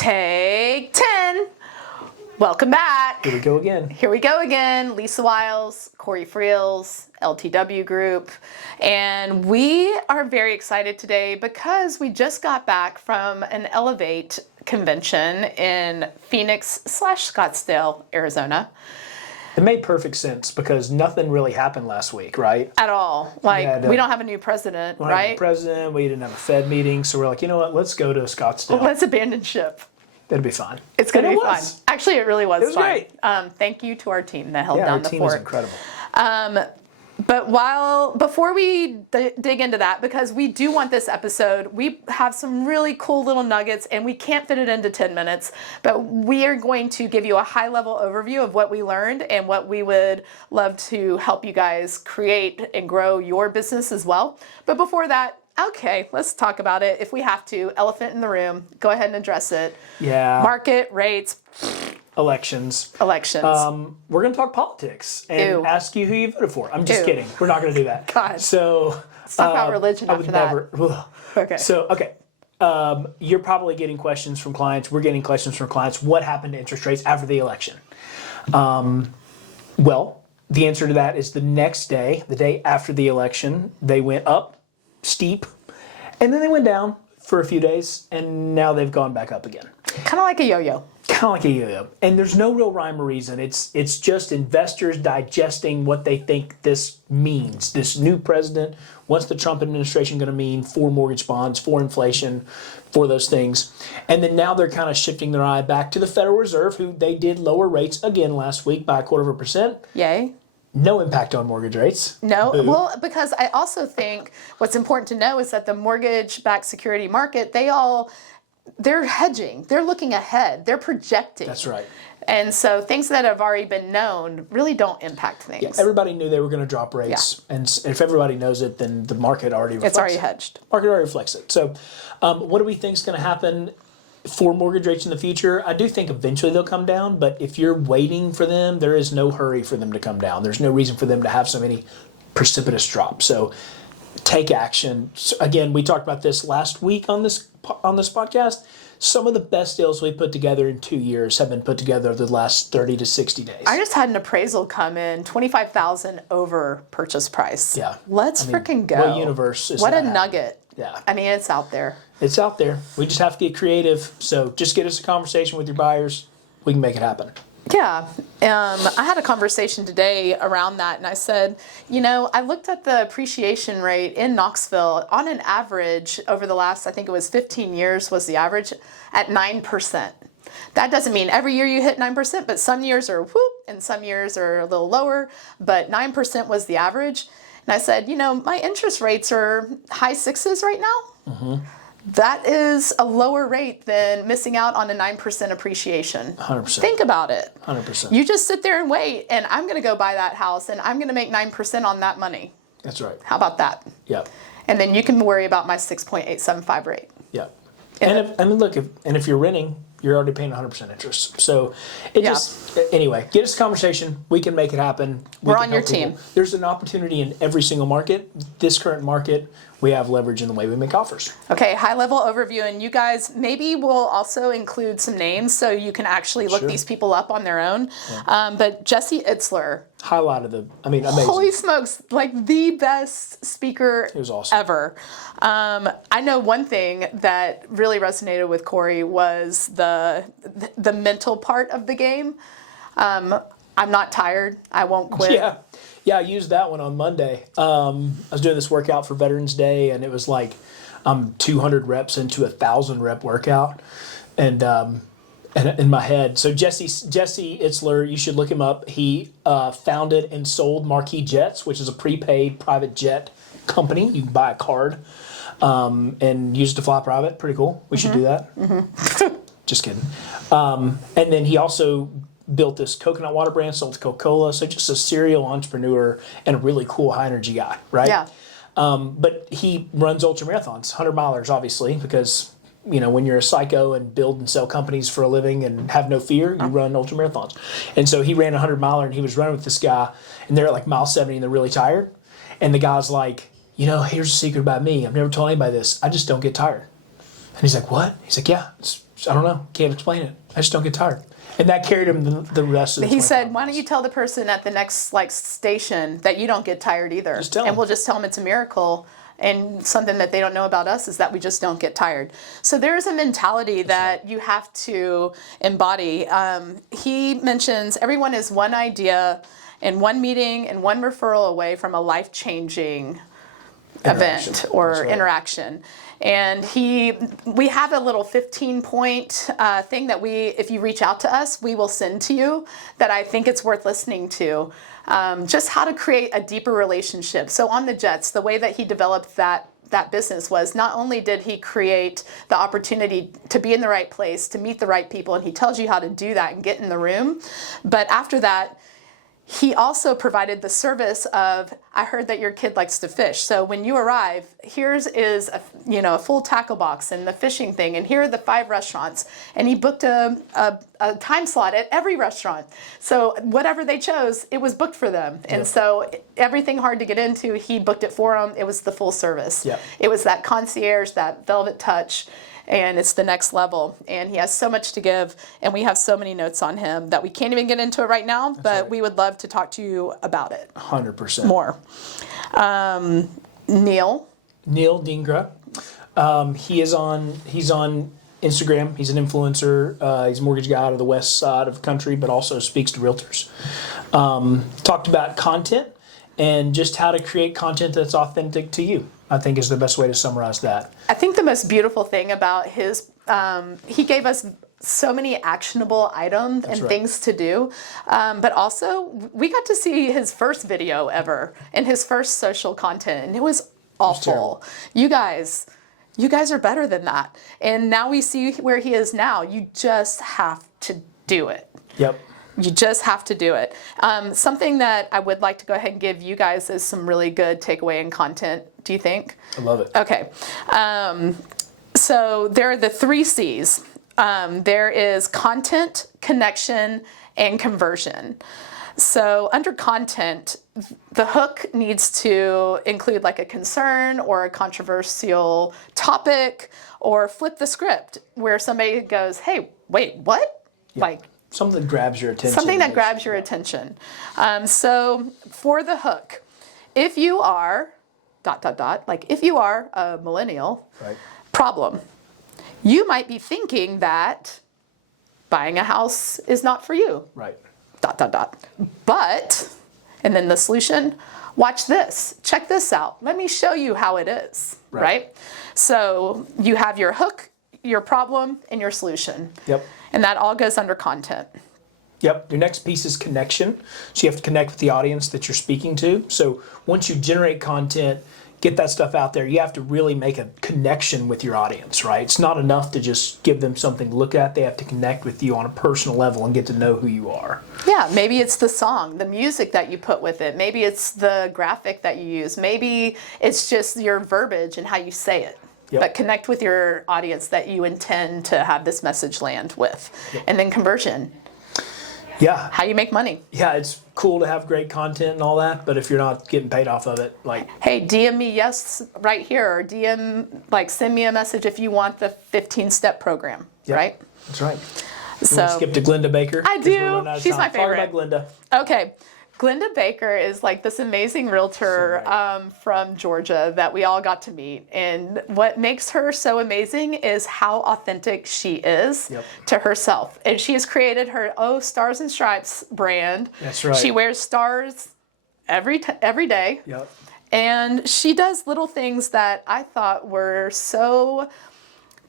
Take 10. Welcome back. Here we go again. Here we go again. Lisa Wiles, Corey Freels, LTW Group. And we are very excited today because we just got back from an Elevate convention in Phoenix/Scottsdale, Arizona. It made perfect sense because nothing really happened last week, right? At all. We don't have a new president, We right? President, we didn't have a Fed meeting, so we're like, you know what? Let's go to Scottsdale. Let's abandon ship. It'll be fine. It's going to And be fun. Actually, it really was, It was fun. great. Thank you to our team that held Yeah, down our the team fort. was incredible. But before we dig into that, because we do want this episode, we have some really cool little nuggets and we can't fit it into 10 minutes, but we are going to give you a high level overview of what we learned and what we would love to help you guys create and grow your business as well. But before that, okay, let's talk about it. If we have to, elephant in the room, go ahead and address it. Yeah. Market, rates, Elections. We're going to talk politics and ask you who you voted for. I'm just kidding. We're not going to do that. God. So Let's talk about religion after that. Okay. So, you're probably getting questions from clients. We're getting questions from clients. What happened to interest rates after the election? Well, the answer to that is the next day, the day after the election, they went up steep, and then they went down for a few days, and now they've gone back up again. Kind of like a yo-yo. Kind of like a yo-yo. And there's no real rhyme or reason. It's just investors digesting what they think this means. This new president, what's the Trump administration going to mean for mortgage bonds, for inflation, for those things. And then now they're kind of shifting their eye back to the Federal Reserve, who they did lower rates again last week by 0.25%. Yay. No impact on mortgage rates. No, well, because I also think what's important to know is that the mortgage-backed security market, they're hedging. They're looking ahead. They're projecting. That's right. And so things that have already been known really don't impact things. Yeah, everybody knew they were going to drop rates. Yeah. And if everybody knows it, then the market already reflects it. It's already hedged. Market already reflects it. So what do we think is going to happen for mortgage rates in the future? I do think eventually they'll come down, but if you're waiting for them, there is no hurry for them to come down. There's no reason for them to have so many precipitous drops. So take action. So again, we talked about this last week on this podcast. Some of the best deals we put together in 2 years have been put together the last 30 to 60 days. I just had an appraisal come in, $25,000 over purchase price. Yeah. Let's freaking go. What universe is What that a nugget. Yeah. I mean, it's out there. It's out there. We just have to get creative. So just get us a conversation with your buyers. We can make it happen. Yeah. I had a conversation today around that, and I said, I looked at the appreciation rate in Knoxville on an average over the last, I think it was 15 years was the average, at 9%. That doesn't mean every year you hit 9%, but some years are whoop, and some years are a little lower, but 9% was the average. And I said, my interest rates are high sixes right now. Mm-hmm. That is a lower rate than missing out on a 9% appreciation. 100%. Think about it. 100%. You just sit there and wait, and I'm going to go buy that house, and I'm going to make 9% on that money. That's right. How about that? Yep. And then you can worry about my 6.875 rate. Yep. And if you're renting, you're already paying 100% interest. So anyway, get us a conversation. We can make it happen. We're on your team. There's an opportunity in every single market. This current market, we have leverage in the way we make offers. Okay, high level overview. And you guys, maybe we'll also include some names so you can actually look these people up on their own. Yeah. But Jesse Itzler. Amazing. Holy smokes, like the best speaker it was awesome. ever. I know one thing that really resonated with Corey was the mental part of the game. I'm not tired. I won't quit. Yeah, I used that one on Monday. I was doing this workout for Veterans Day, and it was like I'm 200 reps into a 1,000 rep workout, and in my head. So Jesse Itzler, you should look him up. He founded and sold Marquis Jets, which is a prepaid private jet company. You can buy a card and use it to fly private. Pretty cool. We should do that. Mm-hmm. Just kidding. And then he also built this coconut water brand, sold to Coca-Cola. So just a serial entrepreneur and a really cool high energy guy, right? Yeah. But he runs ultra marathons, 100 milers, obviously, because when you're a psycho and build and sell companies for a living and have no fear, you run ultra marathons. And so he ran a 100 miler, and he was running with this guy, and they're at like mile 70 and they're really tired. And the guy's like, here's a secret about me. I've never told anybody this. I just don't get tired. And he's like, what? He's like, yeah, it's I don't know. Can't explain it. I just don't get tired. And that carried him the rest of the He said, 25 why don't you tell the person at the next station that you don't get tired either? Just tell and them. we'll just tell them it's a miracle. And something that they don't know about us is that we just don't get tired. So there's a mentality that you have to embody. He mentions everyone is one idea and one meeting and one referral away from a life-changing event or interaction. And we have a little 15-point thing that if you reach out to us, we will send to you that I think it's worth listening to. Just how to create a deeper relationship. So on the jets, the way that he developed that business was not only did he create the opportunity to be in the right place, to meet the right people, and he tells you how to do that and get in the room, but after that, he also provided the service of, I heard that your kid likes to fish. So when you arrive, here's a full tackle box and the fishing thing, and here are the 5 restaurants. And he booked a time slot at every restaurant. So whatever they chose, it was booked for them. And so everything hard to get into, he booked it for them. It was the full service. Yep. It was that concierge, that velvet touch. And it's the next level. And he has so much to give. And we have so many notes on him that we can't even get into it right now. But we would love to talk to you about it. 100%. More. Neel Dhingra. He's on Instagram. He's an influencer. He's a mortgage guy out of the west side of the country, but also speaks to realtors. Talked about content and just how to create content that's authentic to you, I think is the best way to summarize that. I think the most beautiful thing about he gave us so many actionable items and things to do, but also we got to see his first video ever and his first social content, and it was awful. You guys are better than that. And now we see where he is now. You just have to do it. Yep. You just have to do it. Something that I would like to go ahead and give you guys is some really good takeaway and content. Do you think? I love it. Okay. So there are the 3 C's. There is content, connection, and conversion. So under content, the hook needs to include like a concern or a controversial topic, or flip the script where somebody goes, hey, wait, what? Yeah. Like, something that grabs your attention. something that grabs your attention. So for the hook, if you are ... like if you are a millennial, problem, you might be thinking that buying a house is not for you. Right. ... But, and then the solution, watch this, check this out. Let me show you how it is, right? So you have your hook, your problem, and your solution. Yep. And that all goes under content. Yep. Your next piece is connection. So you have to connect with the audience that you're speaking to. So once you generate content, get that stuff out there, you have to really make a connection with your audience, right? It's not enough to just give them something to look at. They have to connect with you on a personal level and get to know who you are. Yeah, maybe it's the song, the music that you put with it. Maybe it's the graphic that you use. Maybe it's just your verbiage and how you say it. Yep. But connect with your audience that you intend to have this message land with. Yep. And then conversion. Yeah. How you make money. Yeah, it's cool to have great content and all that, but if you're not getting paid off of it, like... Hey, DM me yes right here, or send me a message if you want the 15-step program, right? That's right. So, you want to skip to Glennda Baker? I do. She's my favorite. Talk about Glennda. Okay. Glennda Baker is like this amazing realtor from Georgia that we all got to meet. And what makes her so amazing is how authentic she is to herself. And she has created her Stars and Stripes brand. That's right. She wears stars every day. Yep. And she does little things that I thought were so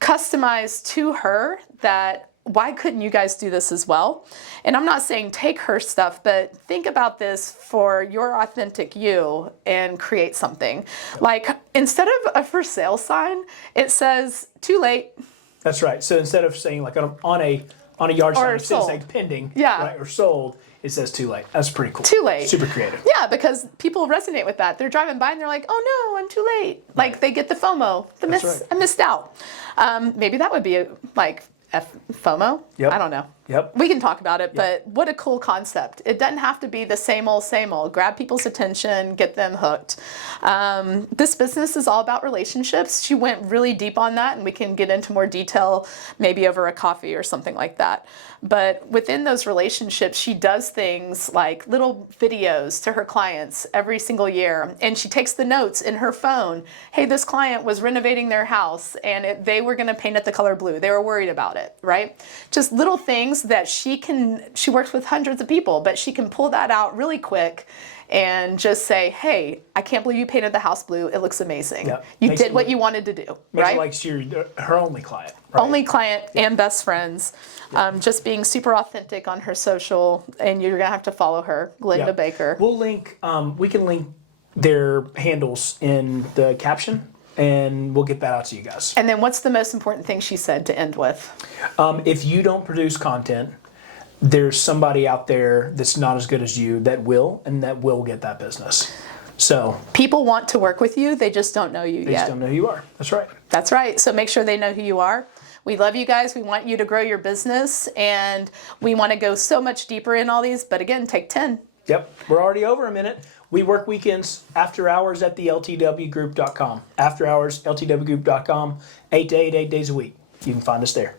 customized to her that why couldn't you guys do this as well? And I'm not saying take her stuff, but think about this for your authentic you and create something. Like instead of a for sale sign, it says too late. That's right. So instead of saying like on a yard sign, it says like pending, right, or sold, it says too late. That's pretty cool. Too late. Super creative. Yeah, because people resonate with that. They're driving by and they're like, oh no, I'm too late. Like they get the FOMO, I missed out. Maybe that would be like FOMO? Yep. I don't know. Yep. We can talk about it, but what a cool concept. It doesn't have to be the same old, same old. Grab people's attention, get them hooked. This business is all about relationships. She went really deep on that, and we can get into more detail maybe over a coffee or something like that. But within those relationships, she does things like little videos to her clients every single year. And she takes the notes in her phone. Hey, this client was renovating their house and they were going to paint it the color blue. They were worried about it, right? Just little things that she works with hundreds of people, but she can pull that out really quick and just say, hey, I can't believe you painted the house blue. It looks amazing. Yep. You did what you wanted to do, right? Makes it like her only client. Right? Only client and best friends. Just being super authentic on her social, and you're going to have to follow her, Glennda Baker. We'll link, we can link their handles in the caption, and we'll get that out to you guys. And then what's the most important thing she said to end with? If you don't produce content, there's somebody out there that's not as good as you that will get that business. So people want to work with you. They just don't know you yet. They just don't know who you are. That's right. That's right. So make sure they know who you are. We love you guys. We want you to grow your business, and we want to go so much deeper in all these. But again, take 10. Yep. We're already over a minute. We work weekends after hours at the LTWgroup.com. After hours, LTWgroup.com, 8 to 8 days a week. You can find us there.